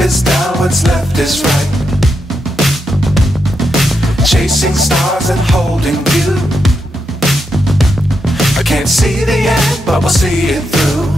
is down, what's left is right. Chasing stars and holding you. I can't see the end, but we'll see it through.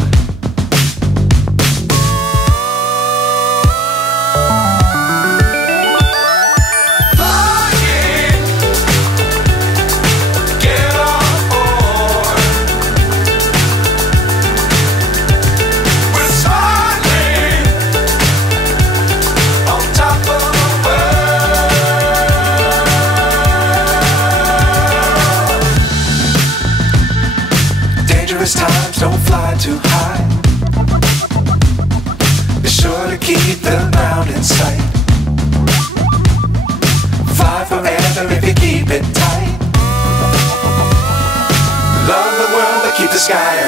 Dangerous times, don't fly too high. Be sure to keep the ground in sight. Fly forever if you keep it tight. Love the world, but keep the sky